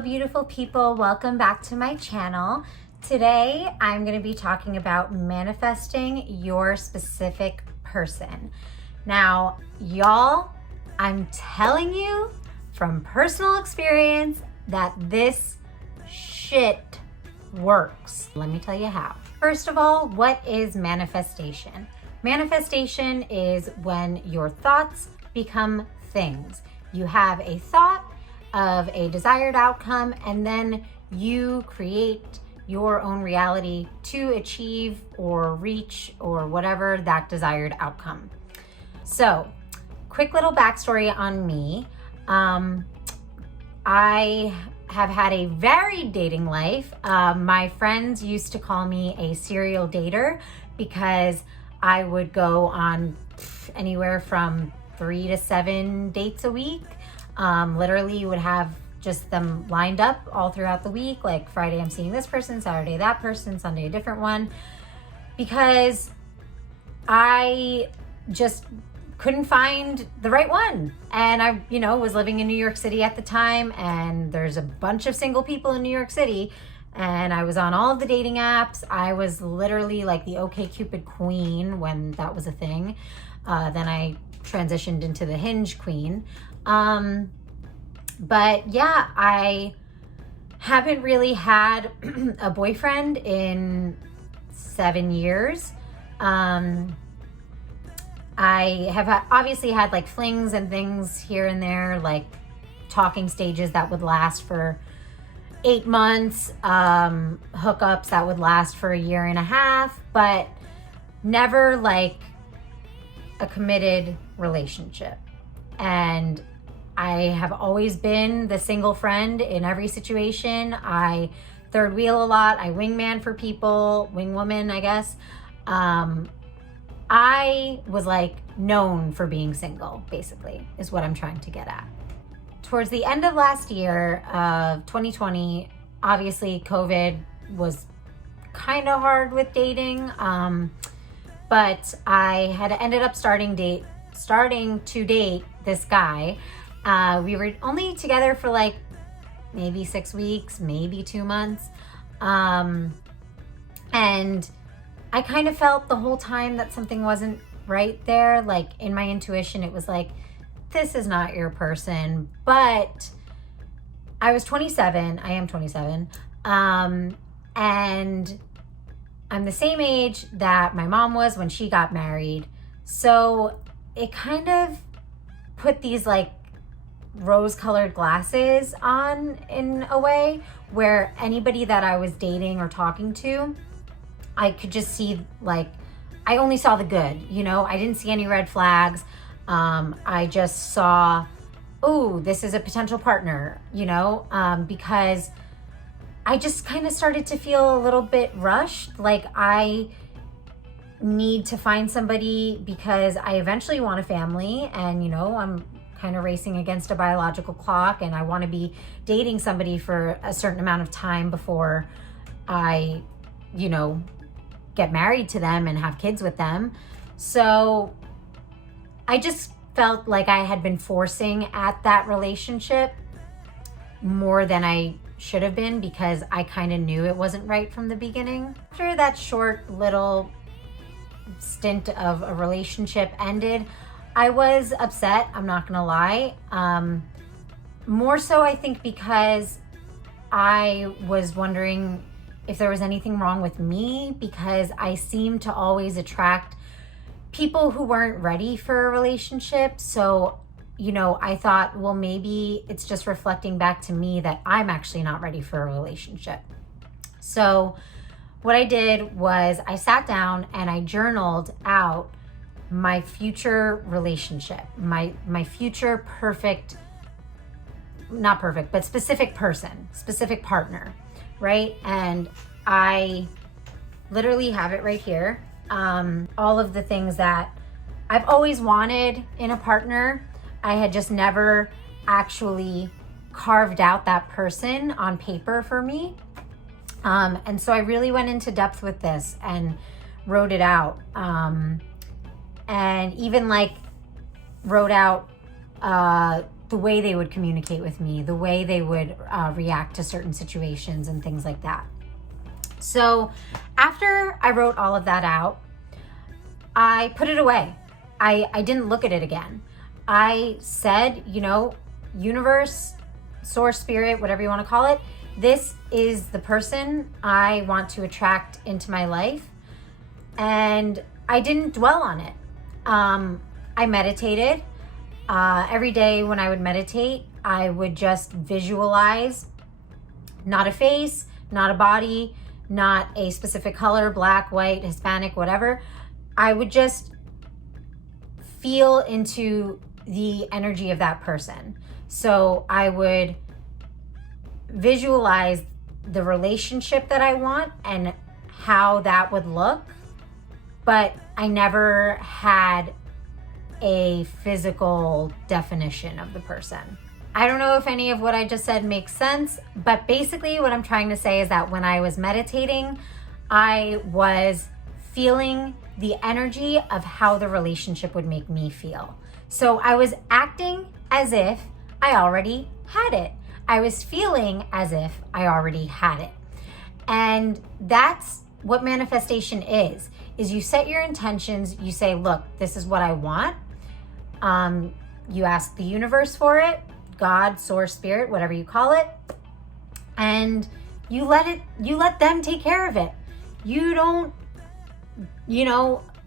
Hello, beautiful people. Welcome back to my channel. Today, I'm going to be talking about manifesting your specific person. Now, y'all, I'm telling you from personal experience that this shit works. Let me tell you how. First of all, what is manifestation? Manifestation is when your thoughts become things. You have a thought of a desired outcome, and then you create your own reality to achieve or reach or whatever that desired outcome. So, quick little backstory on me. I have had a varied dating life. My friends used to call me a serial dater because I would go on anywhere from 3 to 7 dates a week. Literally, you would have just them lined up all throughout the week. Like Friday, I'm seeing this person, Saturday, that person, Sunday, a different one. Because I just couldn't find the right one. And I, was living in New York City at the time, and there's a bunch of single people in New York City. And I was on all of the dating apps. I was literally like the OkCupid queen when that was a thing. Then I transitioned into the Hinge queen. But yeah, I haven't really had a boyfriend in 7 years. I have obviously had like flings and things here and there, like talking stages that would last for 8 months, hookups that would last for 1.5 years, but never like a committed relationship. And I have always been the single friend in every situation. I third wheel a lot. I wingman for people, wingwoman, I guess. I was like known for being single, basically, is what I'm trying to get at. Towards the end of last year of 2020, obviously COVID was kind of hard with dating. But I had ended up starting to date this guy. We were only together for like maybe 6 weeks, maybe 2 months. And I kind of felt the whole time that something wasn't right there. Like in my intuition, it was like, this is not your person. But I was 27. I am 27. And I'm the same age that my mom was when she got married. So it kind of put these like rose-colored glasses on in a way where anybody that I was dating or talking to, I could just see like, I only saw the good, I didn't see any red flags. I just saw, oh, this is a potential partner, because I just kind of started to feel a little bit rushed. Like I need to find somebody because I eventually want a family, and I'm kind of racing against a biological clock, and I want to be dating somebody for a certain amount of time before I, get married to them and have kids with them. So I just felt like I had been forcing at that relationship more than I should have been, because I kind of knew it wasn't right from the beginning. After that short little stint of a relationship ended, I was upset, I'm not gonna lie. More so I think because I was wondering if there was anything wrong with me, because I seemed to always attract people who weren't ready for a relationship. So I thought, well, maybe it's just reflecting back to me that I'm actually not ready for a relationship. So what I did was I sat down and I journaled out my future relationship, my future perfect, not perfect, but specific person, specific partner, right? And I literally have it right here. All of the things that I've always wanted in a partner. I had just never actually carved out that person on paper for me. And so I really went into depth with this and wrote it out. And even like wrote out the way they would communicate with me, the way they would react to certain situations and things like that. So after I wrote all of that out, I put it away. I didn't look at it again. I said, you know, universe, source, spirit, whatever you want to call it, this is the person I want to attract into my life. And I didn't dwell on it. I meditated. Every day when I would meditate, I would just visualize not a face, not a body, not a specific color, black, white, Hispanic, whatever. I would just feel into the energy of that person. So I would visualize the relationship that I want and how that would look, but I never had a physical definition of the person. I don't know if any of what I just said makes sense, but basically what I'm trying to say is that when I was meditating, I was feeling the energy of how the relationship would make me feel. So I was acting as if I already had it. I was feeling as if I already had it. And that's what manifestation is you set your intentions, you say, look, this is what I want. You ask the universe for it, God, source, spirit, whatever you call it, and you let them take care of it. You don't,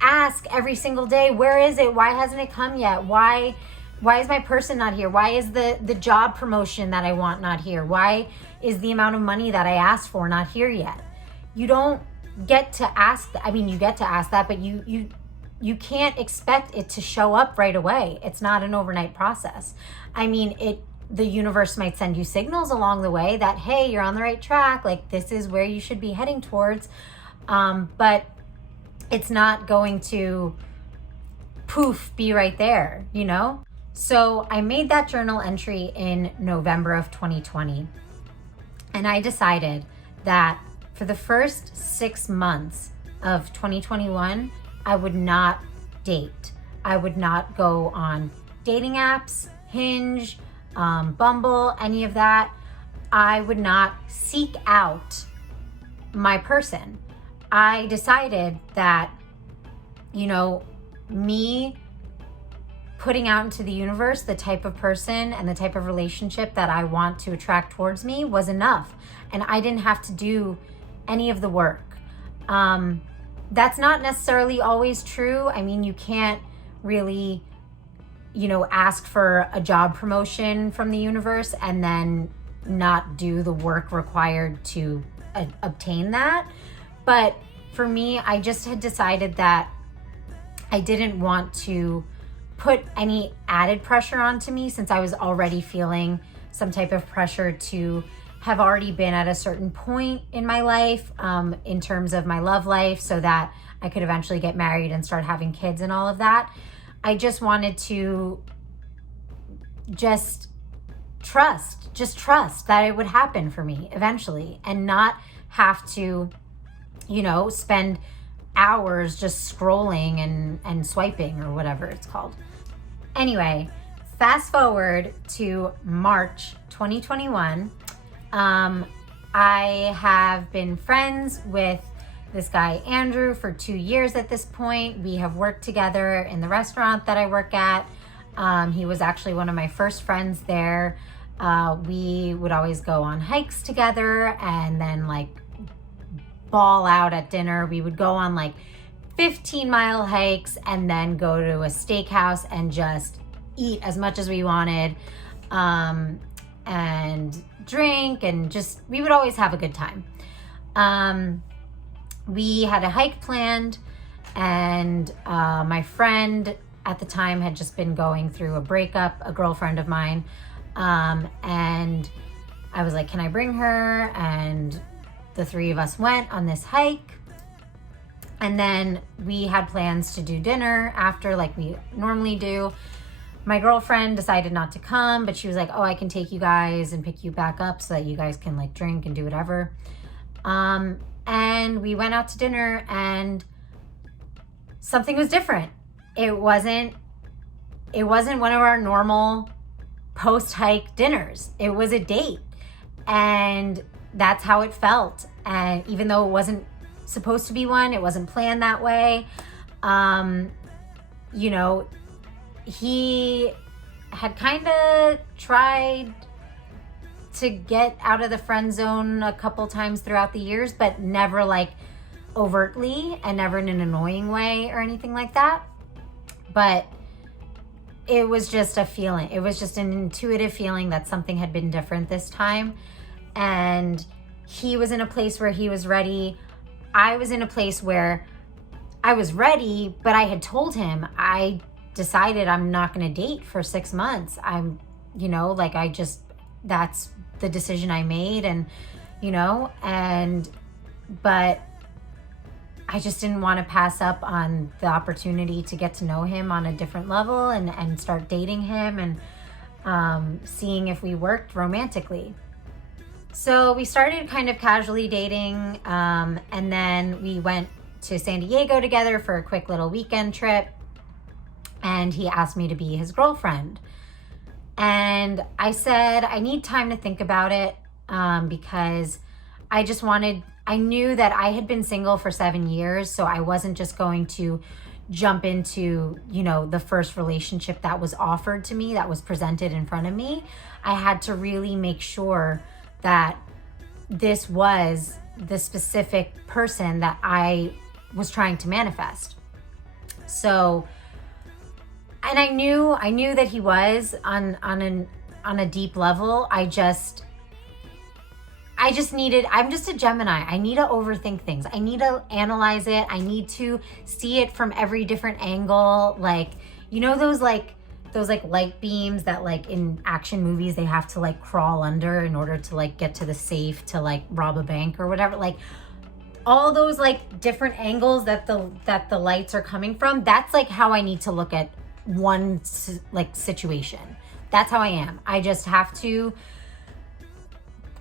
ask every single day, where is it? Why hasn't it come yet? Why is my person not here? Why is the job promotion that I want not here? Why is the amount of money that I asked for not here yet? You don't get to ask that. I mean, you get to ask that, but you can't expect it to show up right away. It's not an overnight process. I mean, the universe might send you signals along the way that, hey, you're on the right track. Like, this is where you should be heading towards. But it's not going to poof, be right there, So I made that journal entry in November of 2020. And I decided that for the first 6 months of 2021, I would not date. I would not go on dating apps, Hinge, Bumble, any of that. I would not seek out my person. I decided that, me putting out into the universe the type of person and the type of relationship that I want to attract towards me was enough. And I didn't have to do any of the work. That's not necessarily always true. I mean, you can't really, ask for a job promotion from the universe and then not do the work required to obtain that. But for me, I just had decided that I didn't want to put any added pressure onto me since I was already feeling some type of pressure to have already been at a certain point in my life, in terms of my love life, so that I could eventually get married and start having kids and all of that. I just wanted to just trust that it would happen for me eventually and not have to, spend hours just scrolling and swiping or whatever it's called. Anyway, fast forward to March 2021. I have been friends with this guy, Andrew, for 2 years at this point. We have worked together in the restaurant that I work at. He was actually one of my first friends there. We would always go on hikes together and then ball out at dinner. We would go on 15-mile hikes and then go to a steakhouse and just eat as much as we wanted. And drink and we would always have a good time. We had a hike planned and my friend at the time had just been going through a breakup, a girlfriend of mine. And I was like, can I bring her? And the three of us went on this hike. And then we had plans to do dinner after, like we normally do. My girlfriend decided not to come, but she was like, oh, I can take you guys and pick you back up so that you guys can drink and do whatever. And we went out to dinner and something was different. It wasn't one of our normal post-hike dinners. It was a date, and that's how it felt. And even though it wasn't supposed to be one, it wasn't planned that way. You know, he had kind of tried to get out of the friend zone a couple times throughout the years, but never like overtly, and never in an annoying way or anything like that. But it was just a feeling. It was just an intuitive feeling that something had been different this time. And he was in a place where he was ready. I was in a place where I was ready, but I had told him I decided I'm not going to date for 6 months. I'm, you know, like that's the decision I made, and, you know, but I just didn't want to pass up on the opportunity to get to know him on a different level and start dating him and seeing if we worked romantically. So we started kind of casually dating, and then we went to San Diego together for a quick little weekend trip, and he asked me to be his girlfriend. And I said, I need time to think about it, because I knew that I had been single for 7 years, so I wasn't just going to jump into, you know, the first relationship that was offered to me, that was presented in front of me. I had to really make sure that this was the specific person that I was trying to manifest. So, and I knew that he was on a deep level. I'm just a Gemini. I need to overthink things. I need to analyze it. I need to see it from every different angle. Like, you know, those light beams that like in action movies, they have to like crawl under in order to like get to the safe to like rob a bank or whatever. Like all those like different angles that the lights are coming from. That's like how I need to look at one like situation. That's how I am. I just have to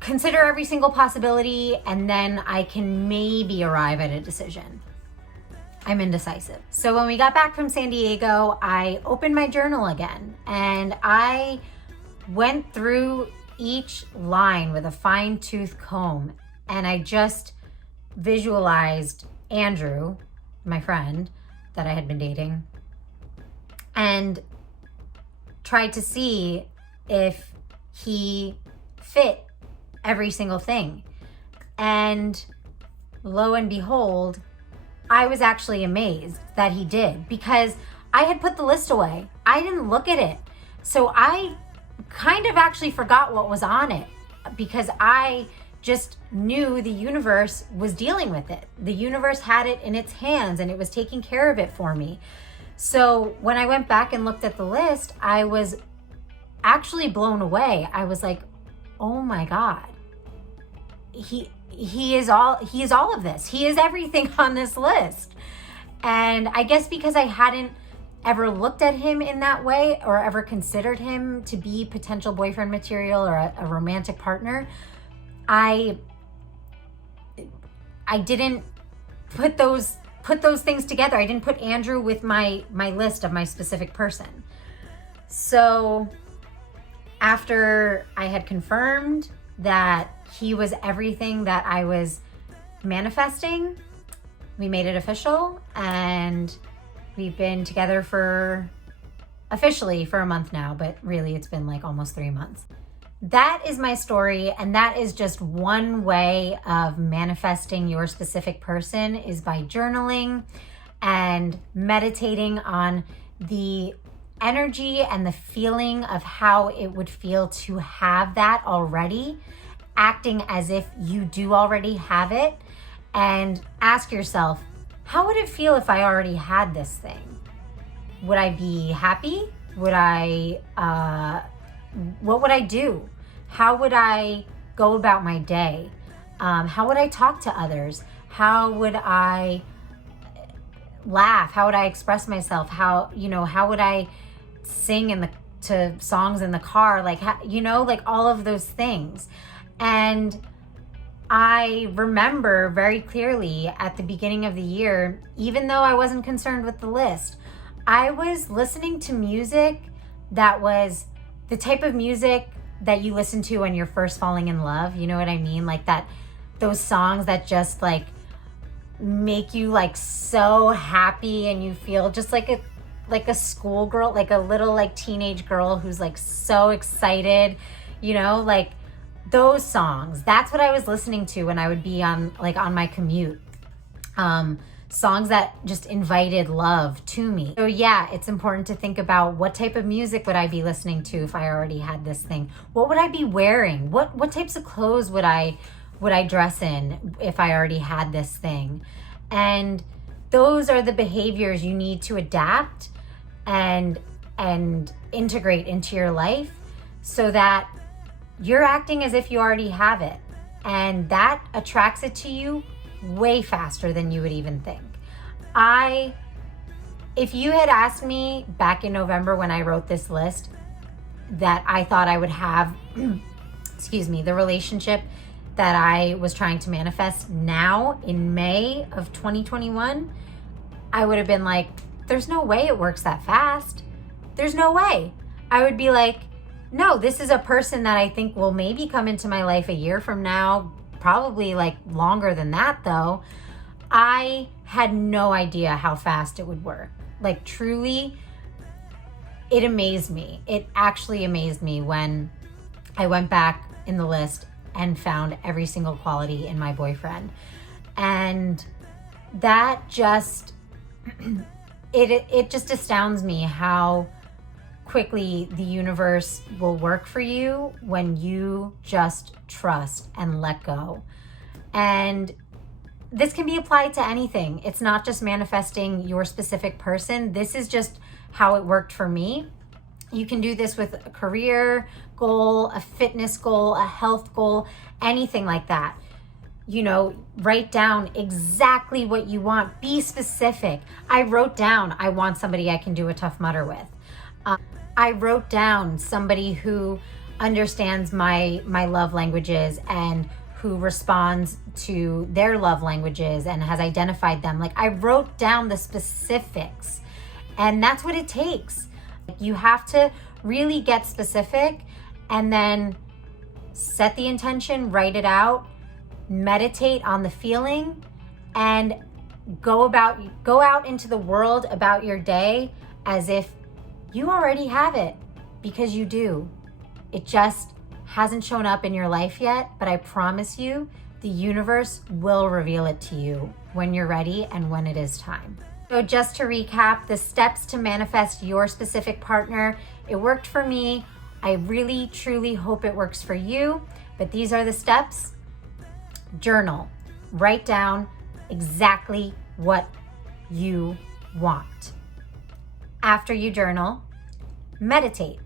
consider every single possibility, and then I can maybe arrive at a decision. I'm indecisive. So when we got back from San Diego, I opened my journal again, and I went through each line with a fine-tooth comb, and I just visualized Andrew, my friend that I had been dating, and tried to see if he fit every single thing. And lo and behold, I was actually amazed that he did, because I had put the list away. I didn't look at it. So I kind of actually forgot what was on it, because I just knew the universe was dealing with it. The universe had it in its hands, and it was taking care of it for me. So when I went back and looked at the list, I was actually blown away. I was like, oh my God, he is all of this. He is everything on this list. And I guess because I hadn't ever looked at him in that way, or ever considered him to be potential boyfriend material or a romantic partner, I didn't put those things together. I didn't put Andrew with my list of my specific person. So after I had confirmed that he was everything that I was manifesting, we made it official, and we've been together officially for a month now, but really it's been like almost 3 months. That is my story, and that is just one way of manifesting your specific person, is by journaling and meditating on the energy and the feeling of how it would feel to have that already, acting as if you do already have it, and ask yourself, how would it feel if I already had this thing? Would I be happy? What would I do? How would I go about my day? How would I talk to others? How would I laugh? How would I express myself? How would I sing to songs in the car? Like all of those things. And I remember very clearly at the beginning of the year, even though I wasn't concerned with the list, I was listening to music that was the type of music that you listen to when you're first falling in love. You know what I mean? Like those songs that just like make you like so happy, and you feel just like a schoolgirl, like a little like teenage girl who's like so excited, you know, like those songs. That's what I was listening to when I would be on my commute. Songs that just invited love to me. So yeah, it's important to think about what type of music would I be listening to if I already had this thing? What would I be wearing? What types of clothes would I dress in if I already had this thing? And those are the behaviors you need to adapt and integrate into your life so that you're acting as if you already have it. And that attracts it to you way faster than you would even think. If you had asked me back in November when I wrote this list that I thought I would have, the relationship that I was trying to manifest now in May of 2021, I would have been like, there's no way it works that fast. There's no way. I would be like, no, this is a person that I think will maybe come into my life a year from now, probably like longer than that though. I had no idea how fast it would work. Like truly, it amazed me. It actually amazed me when I went back in the list and found every single quality in my boyfriend. And that just, it just astounds me how quickly the universe will work for you when you just trust and let go. And this can be applied to anything. It's not just manifesting your specific person. This is just how it worked for me. You can do this with a career goal, a fitness goal, a health goal, anything like that. You know, write down exactly what you want. Be specific. I wrote down, I want somebody I can do a Tough Mudder with. I wrote down somebody who understands my love languages and who responds to their love languages and has identified them. Like I wrote down the specifics, and that's what it takes. You have to really get specific and then set the intention, write it out, meditate on the feeling, and go out into the world about your day as if you already have it, because you do. It just hasn't shown up in your life yet, but I promise you, the universe will reveal it to you when you're ready and when it is time. So just to recap, the steps to manifest your specific partner, it worked for me. I really, truly hope it works for you, but these are the steps. Journal, write down exactly what you want. After you journal, meditate.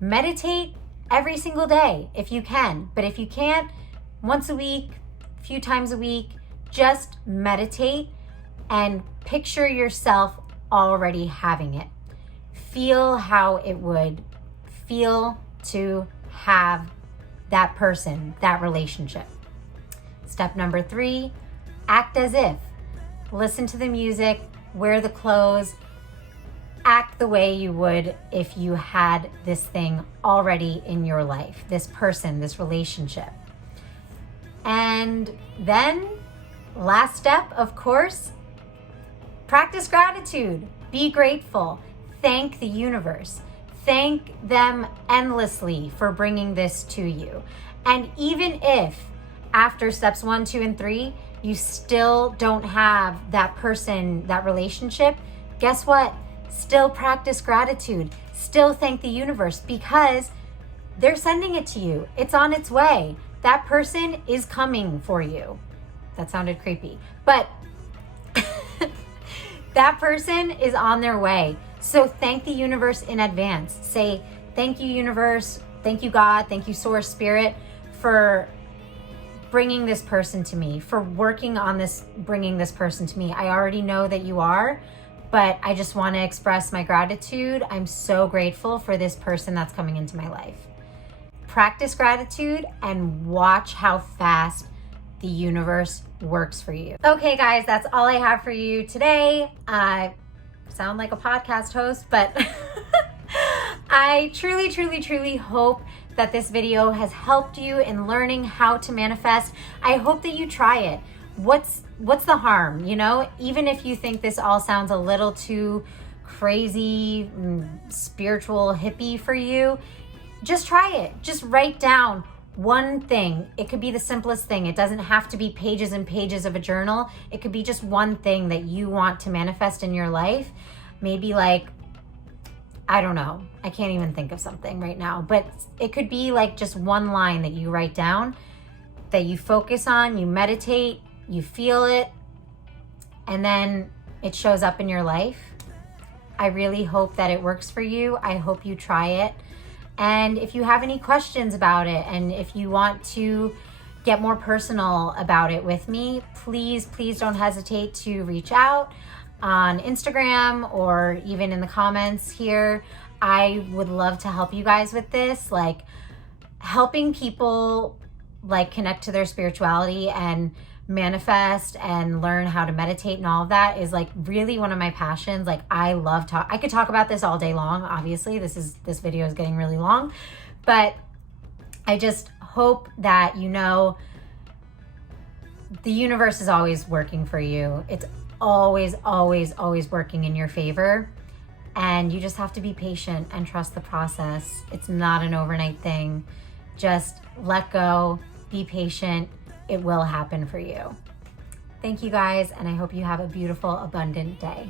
Meditate every single day if you can, but if you can't, once a week, a few times a week, just meditate and picture yourself already having it. Feel how it would feel to have that person, that relationship. Step number 3, act as if. Listen to the music, wear the clothes, act the way you would if you had this thing already in your life, this person, this relationship. And then, last step, of course, practice gratitude. Be grateful. Thank the universe. Thank them endlessly for bringing this to you. And even if after steps 1, 2, and 3, you still don't have that person, that relationship, guess what? Still practice gratitude. Still thank the universe, because they're sending it to you. It's on its way. That person is coming for you. That sounded creepy, but that person is on their way. So thank the universe in advance. Say, thank you, universe. Thank you, God. Thank you, Source, Spirit, for bringing this person to me, for working on this, bringing this person to me. I already know that you are, but I just want to express my gratitude. I'm so grateful for this person that's coming into my life. Practice gratitude and watch how fast the universe works for you. Okay, guys, that's all I have for you today. I sound like a podcast host, but I truly, truly, truly hope that this video has helped you in learning how to manifest. I hope that you try it. What's the harm, you know? Even if you think this all sounds a little too crazy, spiritual, hippie for you, just try it. Just write down one thing. It could be the simplest thing. It doesn't have to be pages and pages of a journal. It could be just one thing that you want to manifest in your life. Maybe like, I don't know. I can't even think of something right now, but it could be like just one line that you write down, that you focus on, you meditate, you feel it, and then it shows up in your life. I really hope that it works for you. I hope you try it. And if you have any questions about it, and if you want to get more personal about it with me, please, please don't hesitate to reach out on Instagram or even in the comments here. I would love to help you guys with this. Like, helping people like connect to their spirituality and manifest and learn how to meditate and all of that is like really one of my passions. Like, I could talk about this all day long. Obviously, this video is getting really long, but I just hope that you know the universe is always working for you. It's always, always, always working in your favor. And you just have to be patient and trust the process. It's not an overnight thing. Just let go, be patient. It will happen for you. Thank you guys, and I hope you have a beautiful, abundant day.